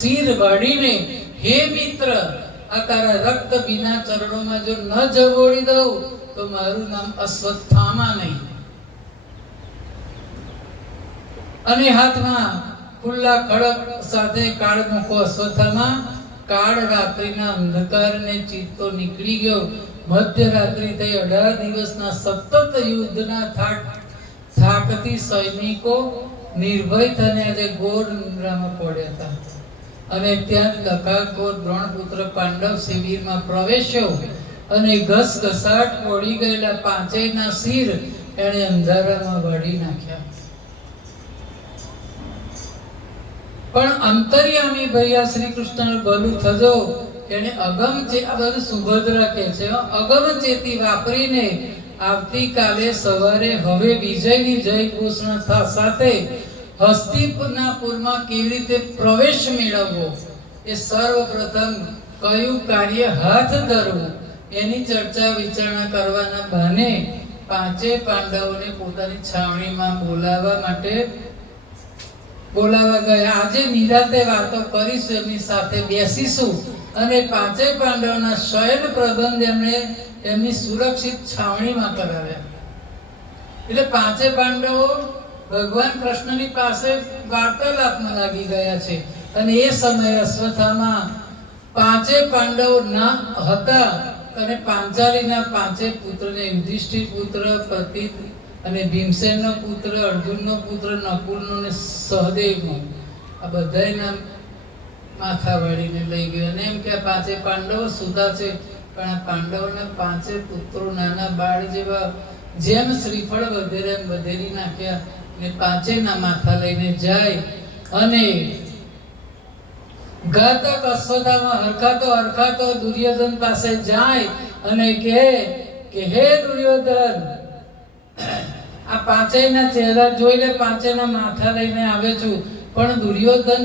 શિર વાળીને, હે મિત્ર, આ તારા રક્ત વિના ચરણોમાં જો ન જગોડી દઉં તો મારું નામ અશ્વત્થામા નહીં. અને હાથમાં ખુલ્લા ખડક સાથે કાળ મૂકો અશ્વત્થામા. કાળ રાત્રિના અંધકારને ચીરતો નીકળી ગયો. મધ્યરાત્રિ થઈ 18 દિવસના સતત યુદ્ધના થાકથી સૈનિકો નિર્ભય થઈને આજે ઘોર નિંદ્રામાં પડ્યા હતા. અને ત્યાં લખાકોર દ્રોણપુત્ર પાંડવ શિબિરમાં પ્રવેશ્યો અને ઘસઘસાટ પડી ગયેલા પાંચેયના શિર એણે અંધારામાં વાળી નાખ્યા. પણ અંતર્યામી ભૈયા શ્રી કૃષ્ણ ભલું થજો એને અગમ છે. આ બધું સુભદ્રા કહે છે. અગમ ચેતી વાપરીને આવતીકાલે સવારે હવે વિજયની જય ઘોષણા સાથે હસ્તિનાપુરમાં કેવી રીતે પ્રવેશ મેળવવો એ સર્વપ્રથમ કયું કાર્ય હાથ ધરવું એની ચર્ચા વિચારણા કરવાના બહાને પાંચે પાંડવોને પોતાની છાવણીમાં બોલાવા ગયા. આજે નિરાતે વાતો કરીશું, એમની સાથે બેસીશું અને પાંચે પાંડવોના શયન પ્રબંધ એમણે એમની સુરક્ષિત છાવણીમાં કરાવ્યા. એટલે પાંચે પાંડવો ભગવાન કૃષ્ણની પાસે વાર્તાલાપમાં લાગી ગયા છે. અને એ સમયે અશ્વત્થામા પાંચે પાંડવો ના હતા અને પાંચાલીના પાંચે પુત્રને યુધિષ્ઠિર પુત્ર પ્રતિત અને ભીમસેનનો પુત્ર, અર્જુનનો પુત્ર, નકુલનો અને સહદેવનો, આ બધાયના માથા વાળીને લઈ ગયો. અને એમ કે આ પાંચે પાંડવો સુધા છે, પણ આ પાંડવોના પાંચે પુત્રો નાના બાળ જેવા, જેમ શ્રીફળ વધેરે એમ વધેરી નાખ્યા ને પાંચેયના માથા લઈને જાય. અને ઘાતક અશ્વત્થામા હરખાતો દુર્યોધન પાસે જાય અને કહે કે હે દુર્યોધન, આ પાંચેયના ચહેરા જોઈ લે, પાંચેયના માથા લઈને આવે છું. પણ દુર્યોધન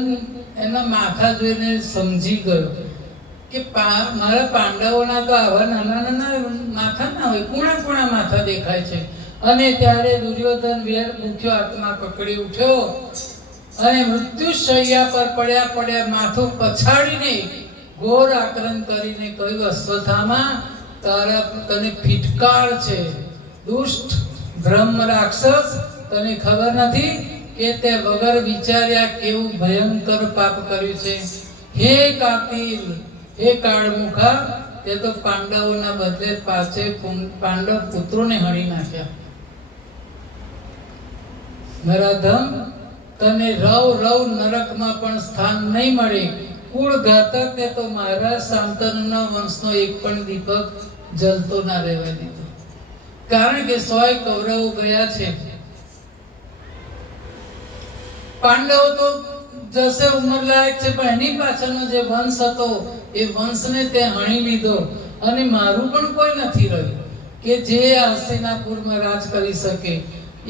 એના માથા જોઈને સમજી ગયો કે મારા પાંડવોના તો આવા નાના માથા ના હોય, કુણા માથા દેખાય છે. અને ત્યારે દુર્યોધન વેર ભૂખ્યો આત્મા કકડી ઉઠ્યો અને મૃત્યુશૈયા પર પડ્યા માથું પછાડીને ઘોર આક્રમણ કરીને કહ્યું, અશ્વત્થામા, તને ફિટકાર છે, દુષ્ટ બ્રહ્મ રાક્ષસ. તને ખબર નથી કે તે વગર વિચાર્યા કેવું ભયંકર પાપ કર્યું છે. હે કાતિલ, હે કાળમુખા, તે તો પાંડવોના બદલે પાંચે પાંડવ પુત્રોને હણી નાખ્યા. નરાધમ, તને રવ નરકમાં પણ સ્થાન નહીં મળે. કુળ ઘાતક, તે તો મારા શાંતનુના વંશનો એક પણ દીપક જલતો ના રહેવા દીધો. કારણ કે 100 કૌરવો ગયા છે. પાંડવો તો જશે ઉંમરલાયક છે, પણ એની પાછળનો જે વંશ હતો એ વંશને તે હણી લીધો. અને મારું પણ કોઈ નથી રહ્યું કે જે હસ્તિનાપુરમાં રાજ કરી શકે.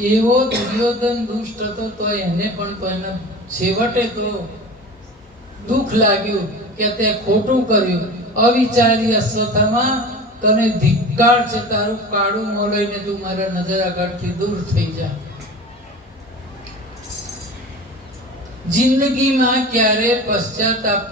એવો દુર્યોધન દુષ્ટ હતો, તો એને પણ તો એના છેવટે તો દુઃખ લાગ્યું કે તે ખોટું કર્યું. અવિચારી અશ્વત્થામા, તને ધિક્કાર છે. તારું કાળું મોં લઈને તું મારા નજર આગળથી દૂર થઈ જા. જિંદગીમાં ક્યારે પશ્ચાતાપ